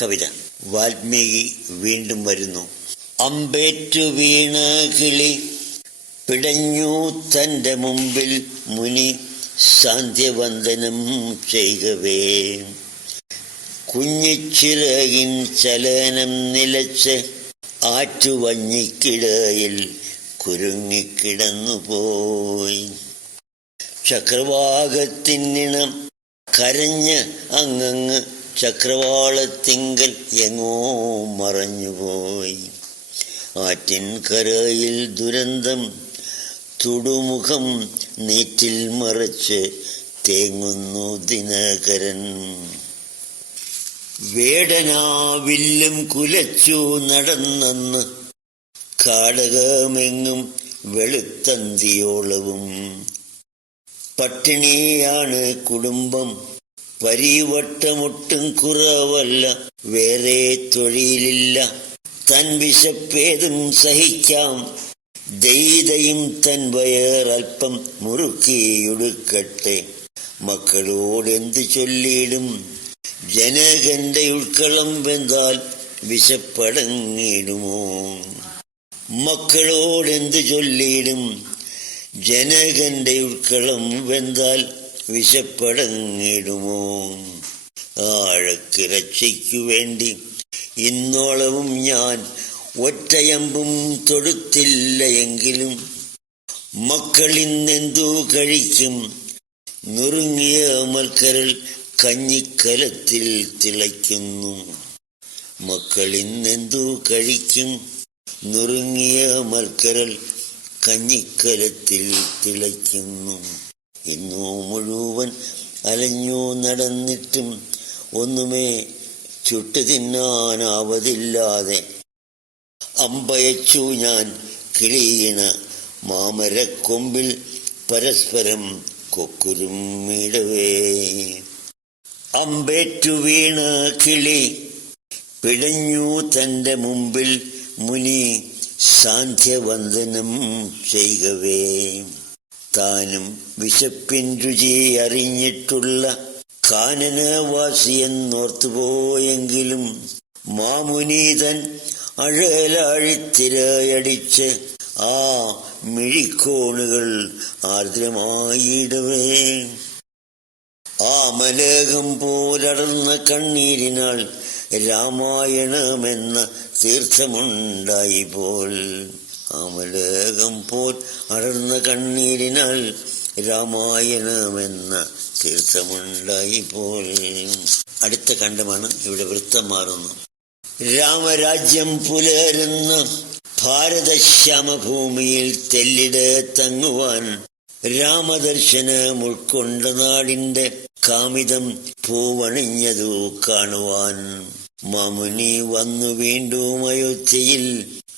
കവിത. വാൽമീകി വീണ്ടും വരുന്നു. അമ്പേറ്റു വീണ കിളി പിടഞ്ഞു തന്റെ മുമ്പിൽ മുനി സാന്ധ്യവന്ദനം ചെയ്യവേ കുഞ്ഞിച്ചിറകിൻ ചലനം നിലച്ച് ആറ്റുവഞ്ഞിക്കിടയിൽ കുരുങ്ങിക്കിടന്നുപോയി. ചക്രവാകത്തിനിണം കരഞ്ഞ് അങ്ങങ്ങ് ചക്രവാളത്തിങ്കൽ എങ്ങോ മറഞ്ഞുപോയി. ആറ്റിൻ കരയിൽ ദുരന്തം തുടുമുഖം നീറ്റിൽ മറച്ച് തേങ്ങുന്നു ദിനകരൻ. വേടനാവില്ലും കുലച്ചു നടന്നെന്ന് കാടകമെങ്ങും വെളുത്തന്തിയോളവും. പട്ടിണിയാണ് കുടുംബം പരിവട്ടമൊട്ടും കുറവല്ല വേറെ തൊഴിലില്ല. തൻ വിശപ്പേതും സഹിക്കാം. ദൈതയും തൻ വയറൽപ്പം മുറുക്കിയൊടുക്കട്ടെ. മക്കളോട് എന്തു ചൊല്ലിയിടും? ജനകന്റെ ഉൾക്കളം വെന്താൽ വിശപ്പടങ്ങിടുമോ മക്കളോടെന്ത് ചൊല്ലിയിടും? ജനകന്റെ ഉൾക്കളം വെന്താൽ വിശപ്പടങ്ങിടുമോ. ആഴക്ക് രക്ഷയ്ക്കു വേണ്ടി ഇന്നോളവും ഞാൻ ഒറ്റയമ്പും തൊടുത്തില്ല എങ്കിലും മക്കൾ ഇന്നെന്തോ കഴിക്കും. നുറുങ്ങിയ മൽക്കരൽ കഞ്ഞിക്കലത്തിൽ തിളയ്ക്കുന്നു. മക്കൾ ഇന്നെന്തോ കഴിക്കും. നുറുങ്ങിയ മൽക്കരൽ കഞ്ഞിക്കലത്തിൽ തിളയ്ക്കുന്നു. ഇന്നു മുഴുവൻ അലഞ്ഞു നടന്നിട്ടും ഒന്നുമേ ചുട്ടു തിന്നാനാവതില്ലാതെ അമ്പയച്ചു ഞാൻ കിളിയിണ മാമരക്കൊമ്പിൽ പരസ്പരം കൊക്കുരുമിടവേ അമ്പേറ്റു വീണ കിളി പിടഞ്ഞു തന്റെ മുമ്പിൽ മുനി സാന്ധ്യവന്ദനം ചെയ്യവേ താനും വിശപ്പിൻ രുചി അറിഞ്ഞിട്ടുള്ള കാനനവാസിയെന്നോർത്തുപോയെങ്കിലും മാമുനീതൻ അഴലാഴിത്തിരയടിച്ച് ആ മിഴിക്കോണുകൾ ആർദ്രമായിടവേ. ആ മലേകം പോലടർന്ന കണ്ണീരിനാൽ രാമായണമെന്ന തീർത്ഥമുണ്ടായി പോൽ. അമലേകം പോൽ അടർന്ന കണ്ണീരിനാൽ രാമായണമെന്ന തീർത്ഥമുണ്ടായി പോൽ. അടുത്ത കണ്ടമാണ് ഇവിടെ വൃത്തം മാറുന്നു. രാമരാജ്യം പുലരുന്ന ഭാരതശ്യാമഭൂമിയിൽ തെല്ലിട തങ്ങുവാൻ രാമദർശന ഉൾക്കൊണ്ട നാടിന്റെ കാമിതം പൂവണിഞ്ഞതു കാണുവാൻ. മമുനി വന്നു വീണ്ടും അയോധ്യയിൽ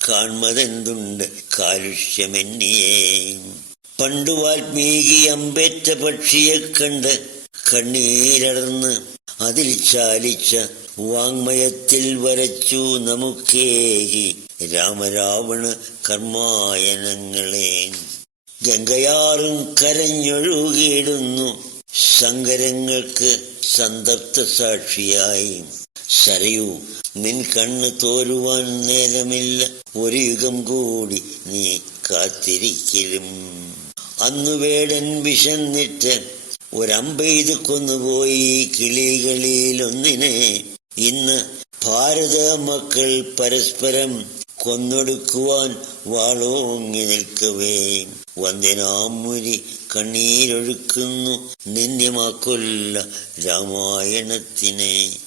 കാൺമതെന്തുണ്ട് കാലുഷ്യമെന്നിയേ പണ്ടു വാൽമീകി അമ്പേറ്റ പക്ഷിയെ കണ്ട് കണ്ണീരടർന്ന് അതിൽ ചാലിച്ച വാങ്മയത്തിൽ വരച്ചു നമുക്കേകി രാമരാവണ കർമായനങ്ങളെ. ഗംഗയാറും കരഞ്ഞൊഴുകിയിടുന്നു. സങ്കരങ്ങൾക്ക് സന്തപ്ത സാക്ഷിയായി സരയൂ നിൻ കണ്ണ് തോരുവാൻ നേരമില്ല. ഒരു യുഗം കൂടി നീ കാത്തിരിക്കലും. അന്നു വേടൻ വിശന്നിട്ട് ഒരമ്പെയ്ത് കൊന്നുപോയി കിളികളിലൊന്നിനെ. ഇന്ന് ഭാരത മക്കൾ പരസ്പരം കൊന്നൊടുക്കുവാൻ വാളോങ്ങി നിൽക്കവേ. വന്ദനാമുരി കണ്ണീരൊഴുക്കുന്നു നിന്യമാക്കൊല്ല രാമായണത്തിനെ.